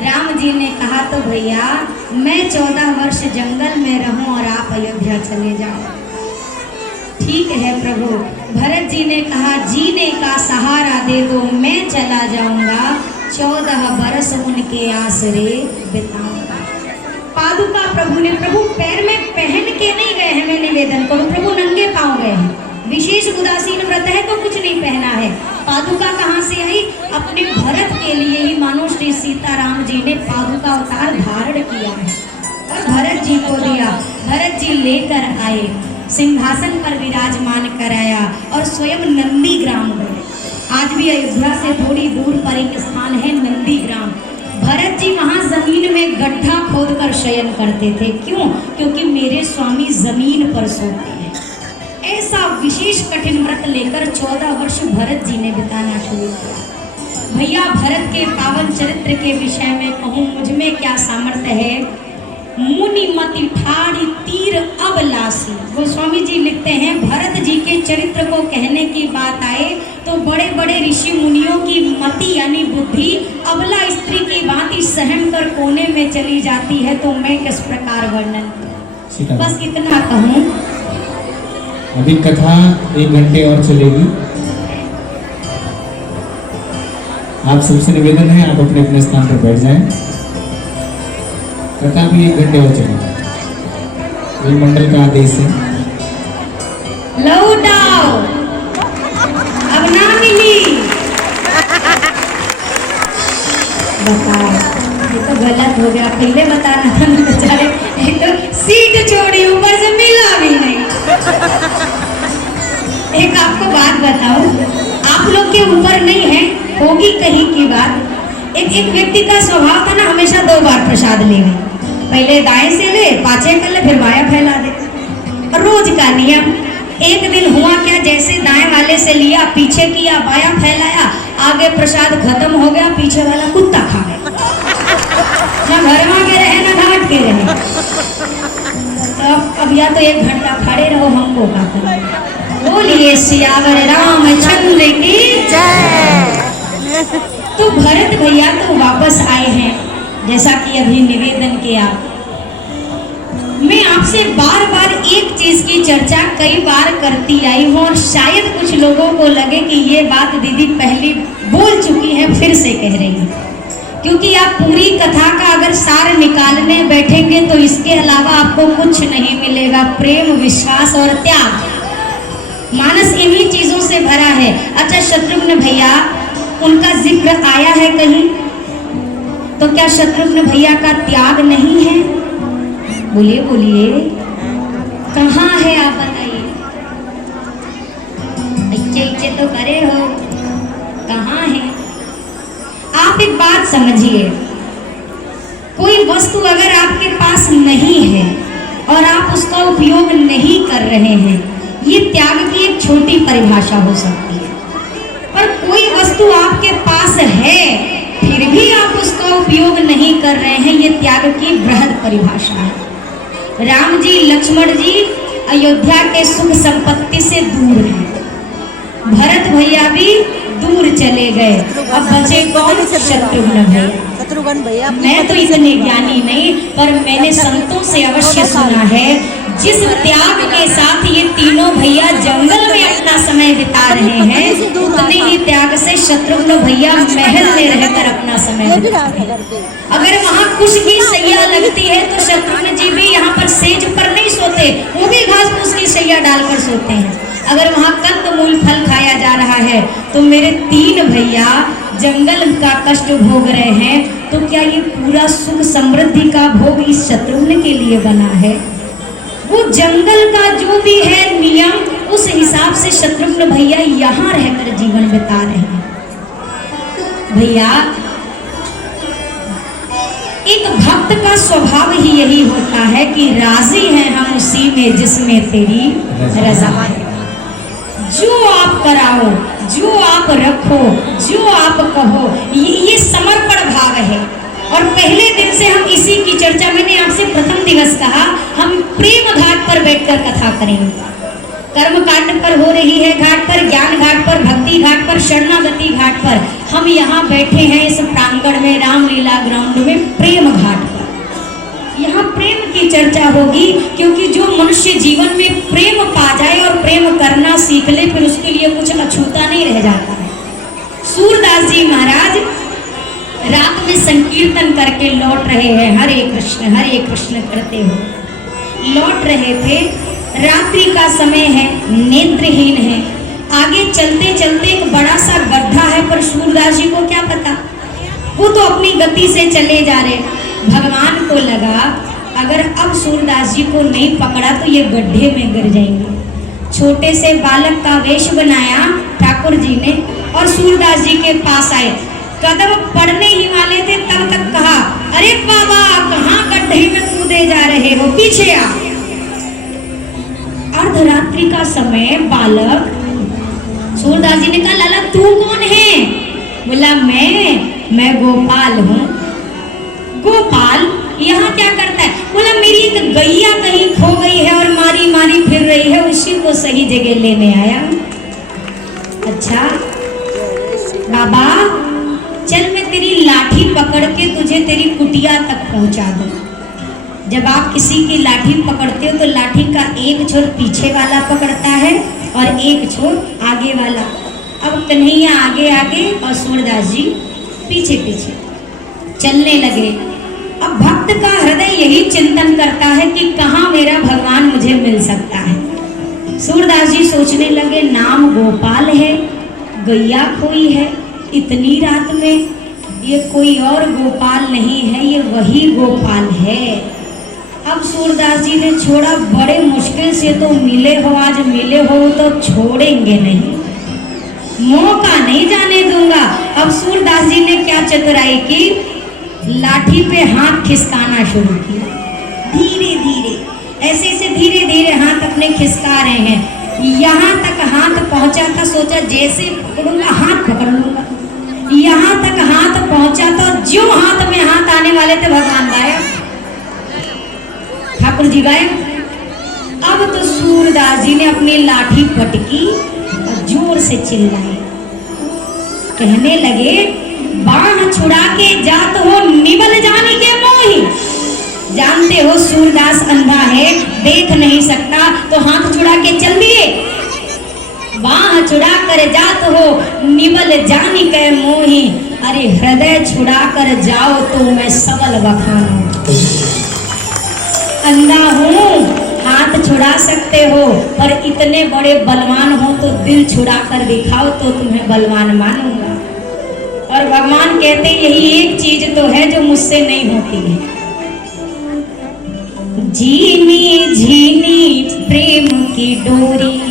राम जी ने कहा तो भैया मैं 14 वर्ष जंगल में रहूं और आप अयोध्या चले जाओ। ठीक है प्रभु। भरत जी ने कहा जीने का सहारा दे दो, मैं चला जाऊंगा, 14 बरस उनके आसरे बिताऊंगा। पादुका प्रभु ने, प्रभु पैर में पहन के नहीं गए हैं, मैं निवेदन करूं, प्रभु नंगे पांव गए हैं। विशेष उदासीन व्रत है तो कुछ नहीं पहना है। पादुका कहाँ से आई? अपने भरत के लिए ही मानो श्री सीताराम जी ने पादुका अवतार धारण किया है और भरत जी को दिया। भरत जी लेकर आए, सिंहासन पर विराजमान कराया और स्वयं नंदी ग्राम गए। आज भी अयोध्या से थोड़ी दूर पर एक स्थान है नंदी ग्राम। भरत जी वहाँ जमीन में गड्ढा खोदकर शयन करते थे। क्यों? क्योंकि मेरे स्वामी जमीन पर सोते हैं। ऐसा विशेष कठिन व्रत लेकर 14 वर्ष भरत जी ने बिताना शुरू किया। भैया भरत के पावन चरित्र के विषय में कहूँ, मुझ में क्या सामर्थ्य है। मुनि मति ठाड़ी तीर अब लासी। गोस्वामी जी लिखते हैं भरत जी के चरित्र को कहने की बात आए तो बड़े बड़े ऋषि मुनियों की मति यानी बुद्धि अबला स्त्री की भांति सहम कर कोने में चली जाती है, तो मैं किस प्रकार वर्णन करूं। बस इतना कहूं। अभी कथा 1 घंटे और चलेगी। आप सबसे निवेदन है आप अपने अपने स्थान पर बैठ जाएं। कथा भी 1 घंटे और चलेगी। ये मंडल का आदेश है। लौटाओ, अब ना मिली। बताओ, ये तो गलत हो गया। पहले बताना था ना बेचारे, एक तो सीट छोड़ी ऊपर से मिला भी नहीं। एक आपको बात बताऊं, आप लोग के ऊपर नहीं है, होगी कहीं की बात। एक व्यक्ति का स्वभाव था ना हमेशा 2 बार प्रसाद लेने। पहले दाएं से ले, पाछे कर ले, फिर बाया फैला दे। रोज का नियम। एक दिन हुआ क्या, जैसे दाएं वाले से लिया, पीछे किया, बाया फैलाया, आगे प्रसाद खत्म हो गया, पीछे वाला कुत्ता खा गया। ना घर में के रहे ना घाट के रहे। तो अब या तो 1 घंटा खड़े रहो, हमको का करो। बोलिए सियावर रामचंद्र की जय। तो भरत भैया तो वापस आए हैं, जैसा कि अभी निवेदन किया। मैं आपसे बार बार एक चीज की चर्चा कई बार करती आई हूँ और शायद कुछ लोगों को लगे कि ये बात दीदी पहले बोल चुकी है, फिर से कह रही है। क्योंकि आप पूरी कथा का अगर सार निकालने बैठेंगे तो इसके अलावा आपको कुछ नहीं मिलेगा। प्रेम, विश्वास और त्याग, मानस इन्हीं चीजों से भरा है। अच्छा, शत्रुघ्न भैया उनका जिक्र आया है कहीं? तो क्या शत्रुघ्न भैया का त्याग नहीं है? बोलिए बोलिए, कहाँ है आप बताइए। इच्छे तो करे हो, कहाँ है? आप एक बात समझिए, कोई वस्तु अगर आपके पास नहीं है और आप उसका उपयोग नहीं कर रहे हैं, ये त्याग की एक छोटी परिभाषा हो सकती है। पर कोई वस्तु आपके पास है फिर भी आप उसका उपयोग नहीं कर रहे हैं, ये त्याग की बृहद परिभाषा है। राम जी, लक्ष्मण जी अयोध्या के सुख संपत्ति से दूर हैं। भरत भैया भी दूर चले गए। अब बचे कौन? शत्रुघ्न भैया। शत्रुघ्न भैया। मैं तो इतनी ज्ञानी नहीं, पर मैंने संतों से अवश्य सुना है जिस त्याग के साथ ये तीनों भैया जंगल में अपना समय बिता रहे हैं, उतने ही त्याग से शत्रुघ्न भैया महल में रहकर अपना समय बिताते हैं। अगर वहाँ कुश की सैया लगती है तो शत्रुघ्न जी भी यहाँ पर सेज पर नहीं सोते, वो भी घास फूस की सैया डालकर सोते हैं। अगर वहाँ कंदमूल फल खाया जा रहा है तो मेरे 3 भैया जंगल का कष्ट भोग रहे हैं, तो क्या ये पूरा सुख समृद्धि का भोग इस शत्रुघ्न के लिए बना है? वो जंगल का जो भी है नियम, उस हिसाब से शत्रुघ्न भैया यहाँ रहकर जीवन बिता रहे हैं। भैया, एक भक्त का स्वभाव ही यही होता है कि राजी हैं हम उसी में जिसमें तेरी रजा है। जो आप कराओ, जो आप रखो, जो आप कहो, ये समर्पण भाव है। और पहले दिन से हम इसी की चर्चा, मैंने आपसे प्रथम दिवस कहा हम प्रेम घाट पर बैठकर कथा करेंगे। कर्म कांड पर हो रही है घाट पर, ज्ञान घाट पर, भक्ति घाट पर, शरणागति घाट पर। हम यहाँ बैठे हैं इस प्रांगण में, रामलीला ग्राउंड में, प्रेम घाट पर। यहाँ प्रेम की चर्चा होगी, क्योंकि जो मनुष्य जीवन में प्रेम पा जाए और प्रेम करना सीख ले, फिर उसके लिए कुछ अछूता नहीं रह जाता है। सूरदास जी महाराज रात में संकीर्तन करके लौट रहे हैं, हरे कृष्ण करते हो लौट रहे थे। रात्रि का समय है, नेत्रहीन है। आगे चलते चलते एक बड़ा सा गड्ढा है, पर सूरदास जी को क्या पता, वो तो अपनी गति से चले जा रहे। भगवान को लगा अगर अब सूरदास जी को नहीं पकड़ा तो ये गड्ढे में गिर जाएंगे। छोटे से बालक का वेश बनाया ठाकुर जी ने और सूरदास जी के पास आए। कदम पड़ने ही वाले थे तब तक कहा, अरे बाबा कहाँ गड्ढे में कूदे जा रहे हो, पीछे आ। अर्धरात्रि का समय, बालक। सूरदास जी ने कहा, लाला तू कौन है? बोला मैं गोपाल हूँ। गोपाल यहाँ क्या करता है? बोला मेरी एक गैया कहीं खो गई है और मारी मारी फिर रही है, उसी को सही जगह लेने आया। अच्छा बाबा चल मैं तेरी लाठी पकड़ के तुझे तेरी कुटिया तक पहुंचा दूं। जब आप किसी की लाठी पकड़ते हो तो लाठी का एक छोर पीछे वाला पकड़ता है और एक छोर आगे वाला। अब कन्हैया आगे आगे और सूरदास जी पीछे पीछे चलने लगे। अब भक्त का हृदय यही चिंतन करता है कि कहाँ मेरा भगवान मुझे मिल सकता है। सूरदास जी सोचने लगे, नाम गोपाल है, गैया खोई है, इतनी रात में ये कोई और गोपाल नहीं है, ये वही गोपाल है। अब सूरदास जी ने छोड़ा, बड़े मुश्किल से तो मिले हो, आज मिले हो तो छोड़ेंगे नहीं, मौका नहीं जाने दूंगा। अब सूरदास जी ने क्या चतुराई की, लाठी पे हाथ खिसकाना शुरू किया। धीरे धीरे ऐसे से धीरे धीरे हाथ अपने खिसका रहे हैं। यहाँ तक हाथ पहुंचा था, सोचा जैसे पकड़ूंगा हाथ पकड़ लूंगा। यहाँ तक हाथ पहुंचा तो जो हाथ में हाथ आने वाले थे भगवान गायब, ठाकुर जी गायब। अब तो सूरदास जी ने अपनी लाठी पटकी और जोर से चिल्लाए, कहने लगे, बाण छुड़ा के जात हो निबल जाने के मोही। जानते हो सूरदास अंधा है, देख नहीं सकता, तो हाथ छुड़ा के चल दिए। बाण छुड़ा कर जात हो निबल जानी के मोही, अरे हृदय छुड़ा कर जाओ तो मैं सबल बखानूं। अंधा हूँ, हाथ छुड़ा सकते हो, पर इतने बड़े बलवान हो तो दिल छुड़ा कर दिखाओ तो तुम्हें बलवान मानूंगा। और भगवान कहते यही एक चीज तो है जो मुझसे नहीं होती है, झीनी झीनी प्रेम की डोरी।